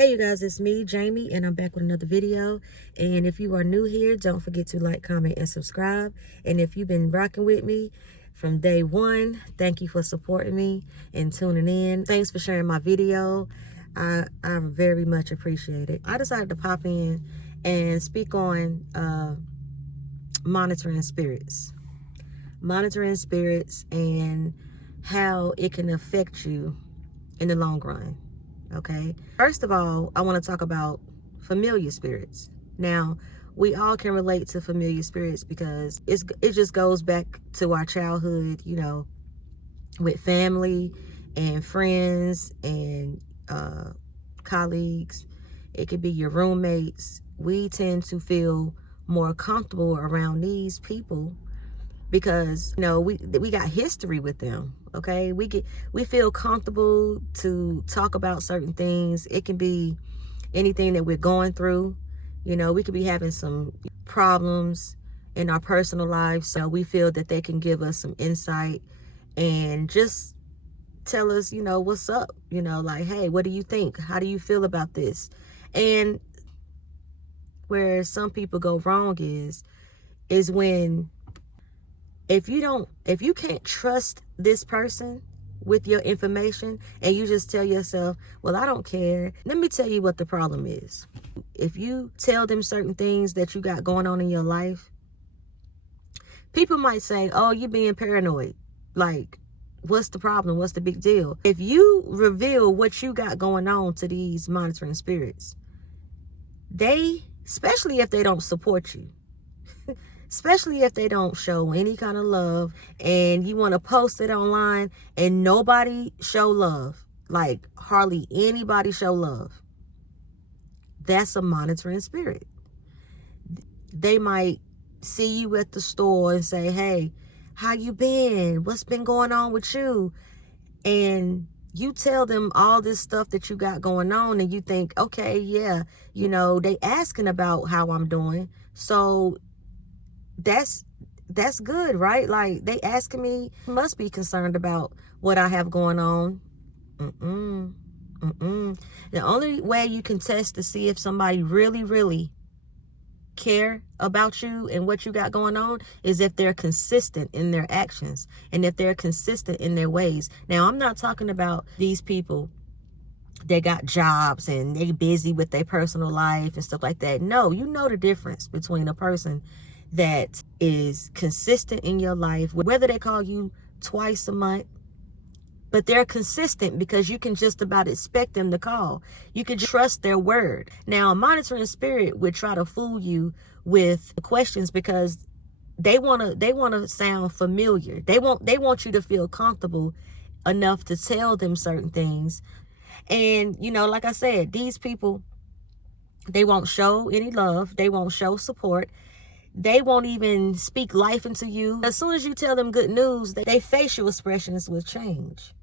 Hey you guys, it's me, Jamie, and I'm back with another video. And if you are new here, don't forget to like, comment, and subscribe. And if you've been rocking with me from day one, thank you for supporting me and tuning in. Thanks for sharing my video. I very much appreciate it. I decided to pop in and speak on monitoring spirits. Monitoring spirits and how it can affect you in the long run. Okay, first of all, I want to talk about familiar spirits. Now, we all can relate to familiar spirits because it just goes back to our childhood, you know, with family and friends and colleagues. It could be your roommates. We tend to feel more comfortable around these people because, you know, we got history with them. Okay, we feel comfortable to talk about certain things. It can be anything that we're going through. You know, we could be having some problems in our personal lives, so we feel that they can give us some insight and just tell us, you know, what's up, you know, like, hey, what do you think? How do you feel about this? And where some people go wrong is when if you can't trust this person with your information and you just tell yourself, well, I don't care. Let me tell you what the problem is. If you tell them certain things that you got going on in your life, people might say, oh, you're being paranoid. Like, what's the problem? What's the big deal? If you reveal what you got going on to these monitoring spirits, especially if they don't support you, especially if they don't show any kind of love and you want to post it online and nobody show love, like hardly anybody show love, that's a monitoring spirit. They might see you at the store and say, hey, how you been? What's been going on with you? And you tell them all this stuff that you got going on and you think, okay, yeah, you know, they asking about how I'm doing. So that's good, right? Like, they asking me, must be concerned about what I have going on. The only way you can test to see if somebody really care about you and what you got going on is if they're consistent in their actions and if they're consistent in their ways. Now, I'm not talking about these people that got jobs and they busy with their personal life and stuff like that. No, you know the difference between a person that is consistent in your life, whether they call you twice a month, but they're consistent because you can just about expect them to call. You can trust their word. Now, a monitoring spirit would try to fool you with questions because they want to sound familiar. They want you to feel comfortable enough to tell them certain things. And, you know, like I said, these people, they won't show any love. They won't show support. They won't even speak life into you. As soon as you tell them good news, their facial expressions will change.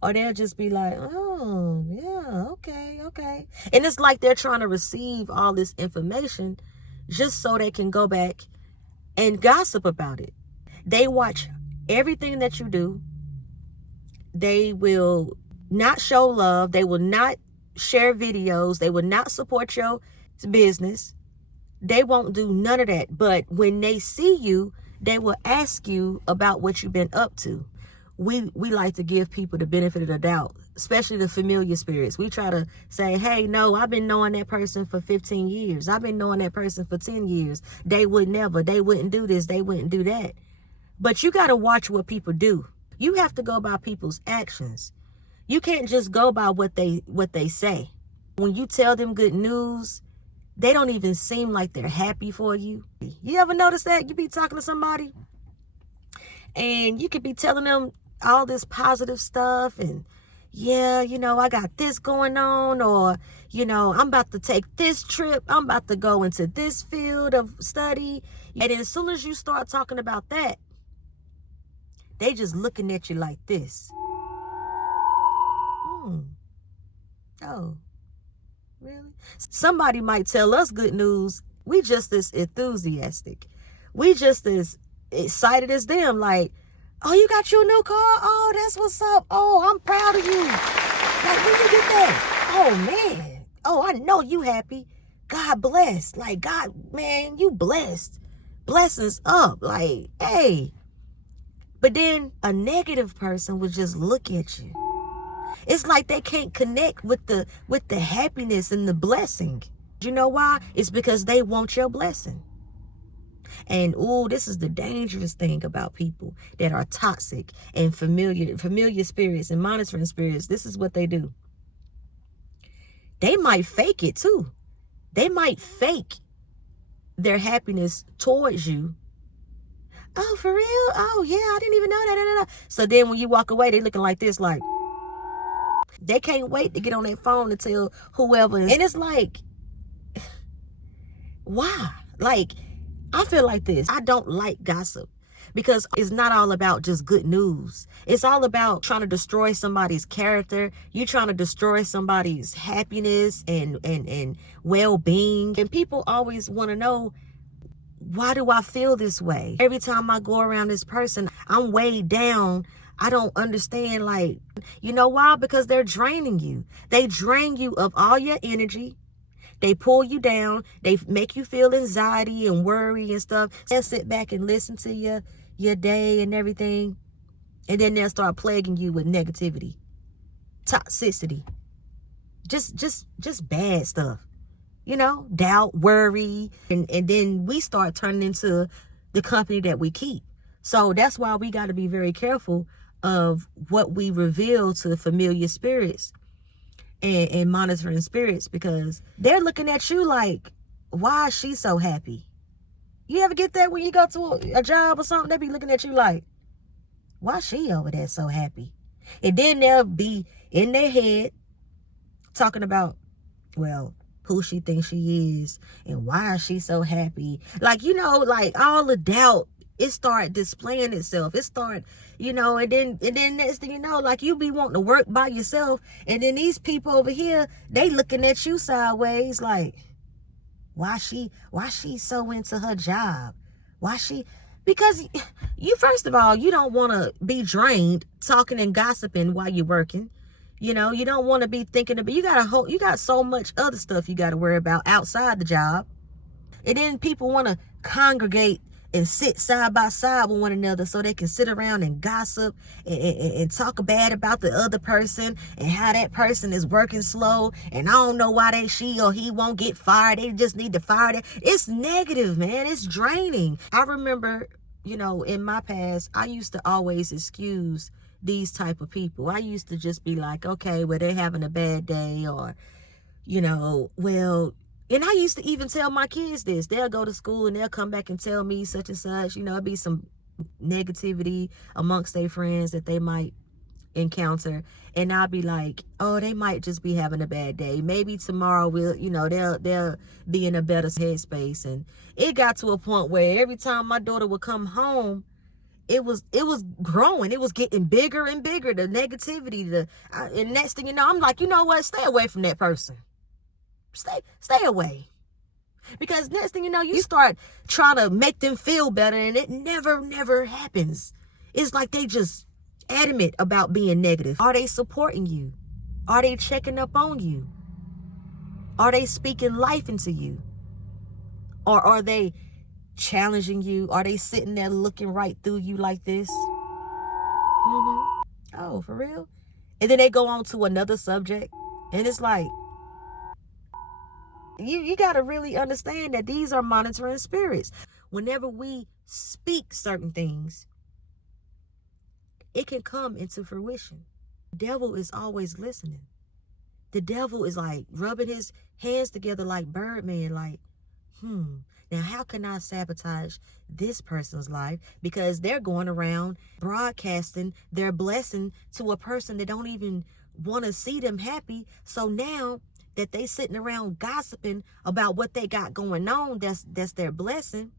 Or they'll just be like, oh, yeah, okay. And it's like they're trying to receive all this information just so they can go back and gossip about it. They watch everything that you do. They will not show love. They will not share videos. They will not support your business. They won't do none of that. But when they see you, they will ask you about what you've been up to. We like to give people the benefit of the doubt, especially the familiar spirits. We try to say, hey, no, I've been knowing that person for 15 years. I've been knowing that person for 10 years. They would never. They wouldn't do this. They wouldn't do that. But you got to watch what people do. You have to go by people's actions. You can't just go by what they say. When you tell them good news, they don't even seem like they're happy for you. You ever notice that? You be talking to somebody and you could be telling them all this positive stuff and, yeah, you know, I got this going on, or, you know, I'm about to take this trip. I'm about to go into this field of study. And then as soon as you start talking about that, they just looking at you like this. Oh. Really? Somebody might tell us good news. We just as enthusiastic. We just as excited as them. Like, oh, you got your new car? Oh, that's what's up. Oh, I'm proud of you. Like, when you get that. Oh, man. Oh, I know you happy. God bless. Like, God, man, you blessed. Blessings up. Like, hey. But then a negative person would just look at you. It's like they can't connect with the happiness and the blessing. You know why? It's because they want your blessing. And this is the dangerous thing about people that are toxic and familiar spirits and monitoring spirits. This is what they do. They might fake it too. They might fake their happiness towards you. Oh, for real? Oh, yeah, I didn't even know that. So then when you walk away, they looking like this, like, they can't wait to get on that phone and tell whoever. And it's like, why? Like, I feel like this. I don't like gossip because it's not all about just good news. It's all about trying to destroy somebody's character. You're trying to destroy somebody's happiness and well-being. And people always want to know, why do I feel this way? Every time I go around this person, I'm weighed down. I don't understand, like, you know why? Because they're draining you. They drain you of all your energy. They pull you down. They make you feel anxiety and worry and stuff. They'll sit back and listen to your day and everything. And then they'll start plaguing you with negativity, toxicity, just bad stuff. You know, doubt, worry. And then we start turning into the company that we keep. So that's why we got to be very careful of what we reveal to familiar spirits and monitoring spirits, because they're looking at you like, why is she so happy? You ever get that when you go to a job or something? They be looking at you like, why is she over there so happy? And then they'll be in their head talking about, well, who she thinks she is and why is she so happy. Like, you know, like all the doubt, it start displaying itself. It start, you know, and then next thing you know, like you be wanting to work by yourself. And then these people over here, they looking at you sideways like, why she so into her job? Because you, first of all, you don't want to be drained talking and gossiping while you're working. You know, you don't want to be thinking about, you got so much other stuff you got to worry about outside the job. And then people want to congregate and sit side by side with one another so they can sit around and gossip and talk bad about the other person and how that person is working slow. And I don't know why she or he won't get fired. They just need to fire them. It's negative, man. It's draining. I remember, you know, in my past, I used to always excuse these type of people. I used to just be like, okay, well, they're having a bad day, or, you know, well, and I used to even tell my kids this. They'll go to school and they'll come back and tell me such and such, you know, it'd be some negativity amongst their friends that they might encounter. And I'll be like, oh, they might just be having a bad day. Maybe tomorrow they'll be in a better headspace. And it got to a point where every time my daughter would come home, it was growing. It was getting bigger and bigger. The negativity, and next thing you know, I'm like, you know what? Stay away from that person. Stay away. Because next thing you know, you start trying to make them feel better, and it never happens. It's like they just adamant about being negative. Are they supporting you? Are they checking up on you? Are they speaking life into you? Or are they challenging you? Are they sitting there looking right through you like this? Oh, for real? And then they go on to another subject, and it's like, you got to really understand that these are monitoring spirits. Whenever we speak certain things, it can come into fruition. The devil is always listening. The devil is like rubbing his hands together like Birdman, like, now how can I sabotage this person's life? Because they're going around broadcasting their blessing to a person that don't even want to see them happy. So now that they sitting around gossiping about what they got going on, that's their blessing.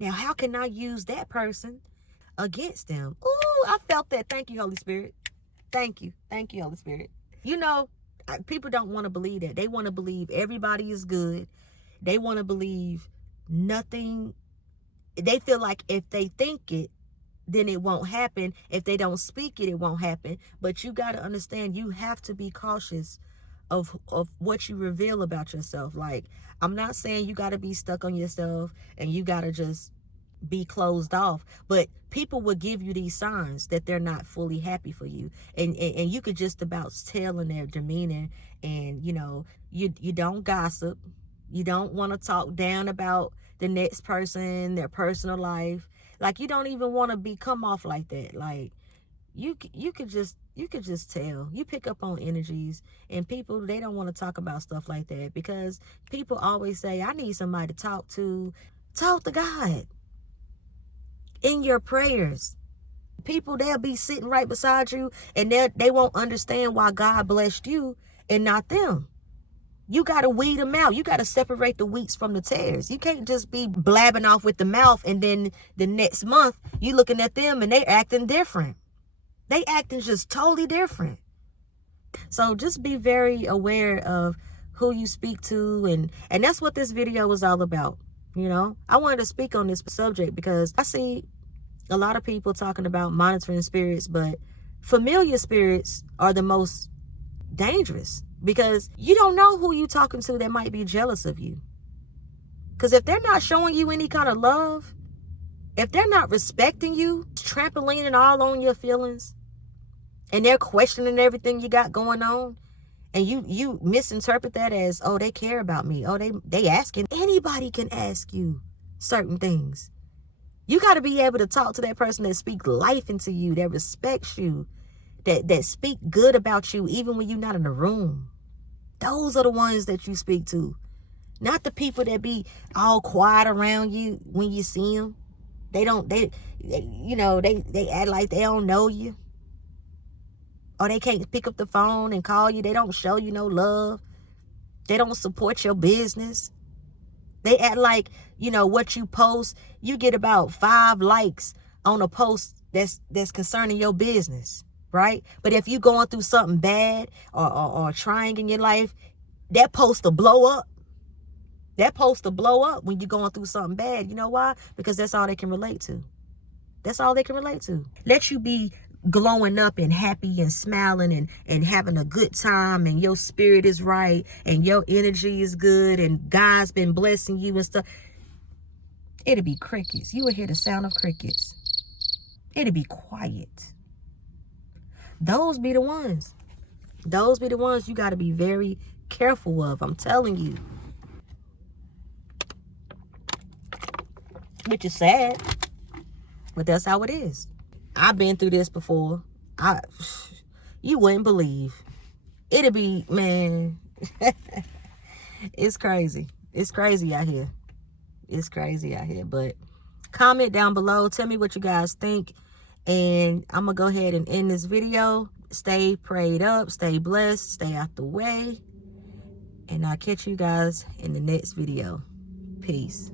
Now, how can I use that person against them? Ooh, I felt that. Thank you, Holy Spirit. Thank you, Holy Spirit. You know, people don't want to believe that. They want to believe everybody is good. They want to believe nothing. They feel like if they think it, then it won't happen. If they don't speak it, it won't happen. But you got to understand, you have to be cautious of what you reveal about yourself. Like, I'm not saying you got to be stuck on yourself and you got to just be closed off, but people will give you these signs that they're not fully happy for you, and you could just about tell in their demeanor. And you don't gossip, you don't want to talk down about the next person, their personal life. Like, you don't even want to come off like that. Like, you could just tell. You pick up on energies, and people, they don't want to talk about stuff like that, because people always say, I need somebody to talk to. Talk to God in your prayers. People, they'll be sitting right beside you, and they won't understand why God blessed you and not them. You got to weed them out. You got to separate the wheats from the tares. You can't just be blabbing off with the mouth, and then the next month you looking at them and they acting different. They acting just totally different. So just be very aware of who you speak to, and that's what this video was all about. I wanted to speak on this subject because I see a lot of people talking about monitoring spirits, but familiar spirits are the most dangerous, because you don't know who you talking to that might be jealous of you. Because if they're not showing you any kind of love, if they're not respecting you, trampolining all on your feelings, and they're questioning everything you got going on, and you misinterpret that as, oh, they care about me, oh, they asking. Anybody can ask you certain things. You got to be able to talk to that person that speaks life into you, that respects you, that speak good about you even when you're not in the room. Those are the ones that you speak to, not the people that be all quiet around you when you see them. They act like they don't know you, or they can't pick up the phone and call you. They don't show you no love. They don't support your business. They act like, what you post, you get about 5 likes on a post that's concerning your business, right? But if you going through something bad or trying in your life, that post will blow up. That post will blow up when you're going through something bad. You know why? Because that's all they can relate to. That's all they can relate to. Let you be glowing up and happy and smiling and having a good time, and your spirit is right and your energy is good and God's been blessing you and stuff. It'll be crickets. You will hear the sound of crickets. It'll be quiet. Those be the ones. Those be the ones you got to be very careful of. I'm telling you. Which is sad, but that's how it is. I've been through this before. You wouldn't believe. It'll be, man. It's crazy. It's crazy out here. It's crazy out here. But comment down below. Tell me what you guys think. And I'm going to go ahead and end this video. Stay prayed up. Stay blessed. Stay out the way. And I'll catch you guys in the next video. Peace.